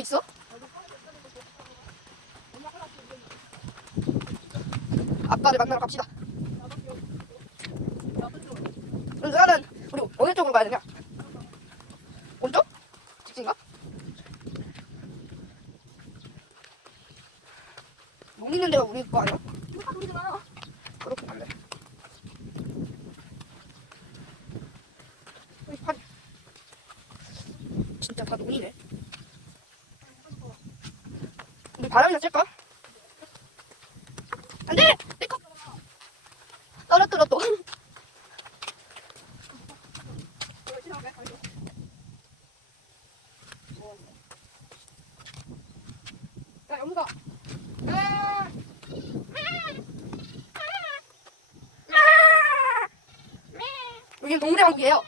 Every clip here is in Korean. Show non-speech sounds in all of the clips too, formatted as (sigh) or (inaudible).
있어? 아빠를 만나러 갑시다. 그러면 우리 어느 쪽으로 가야 되냐? 오른쪽? 직진가? 목 있는 데가 우리 거 아니야? 진짜 다 논이네. 우리 바람이나 쐴까? 안 돼! 내 거! 떨어뜨려 또. (laughs) 자, 영수가. 아! 여기 동물의 왕국이에요.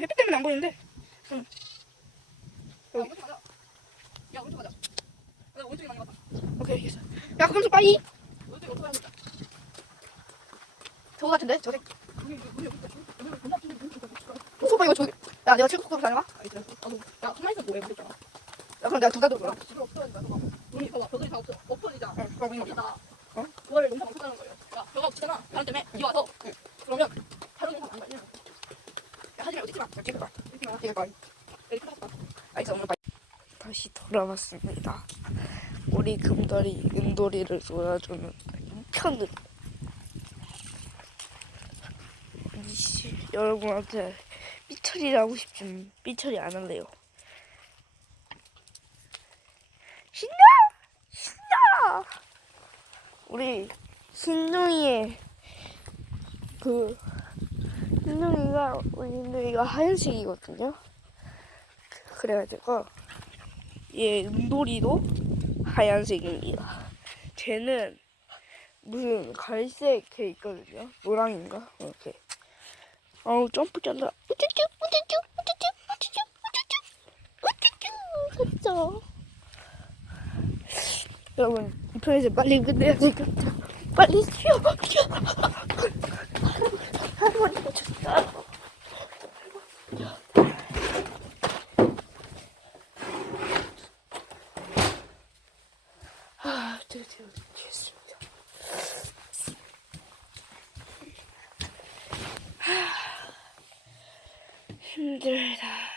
햇빛 때문에 안 보이는데. 응. 여기. 야, 오른쪽 가자. 나 오른쪽이 많이 갔다. 오케이, 알겠어. 야, 그럼 좀 빨리. 오른쪽이 어떻게 하는 거야? 저거 같은데? 저기. 여기, 여기, 여기, 여기, 여기, 존나 튀는 오른쪽 가자. 어, 소파 이거 저기. 야, 내가. 아, 있잖아. 아, 너, 야, 가만히 있어, 뭐해, 모르겠잖아. 야, 그럼 내가 두 달도 몰라. 집에 없어진다, 저거. 우리 봐봐, 벽이 다 없어. 엎어지잖아. 응, 그럼 이거. 여기다. 어? 그거를 용서 못하는 거예요. 야, 벽가 없잖아. 바람 때문에. 비 와서. 그러면 바로 용서 안 가요. 말고 찍지 마. 알겠어, 오늘. 다시 돌아왔습니다. 우리 금돌이, 은돌이를 놀아주는 편을. 이씨, 여러분한테 삐처리를 하고 싶지만 삐처리 안 할래요. 신나! 신나! 우리 신둥이의 그 신둥이가 우리 신둥이가 하얀색이거든요. 그래가지고 얘 은돌이도 하얀색입니다. 쟤는 무슨 갈색 개 있거든요. 노랑인가? 이렇게. 어우 점프 짠다. 우쭈쭈 우쭈쭈 우쭈쭈 우쭈쭈 우쭈쭈 우쭈쭈 했어. 여러분 이 편에서 빨리 끝내야 되겠다. 빨리 쉬어 쉬어. 할머니가 좋다. 아, 드디어 됐습니다. 힘들다.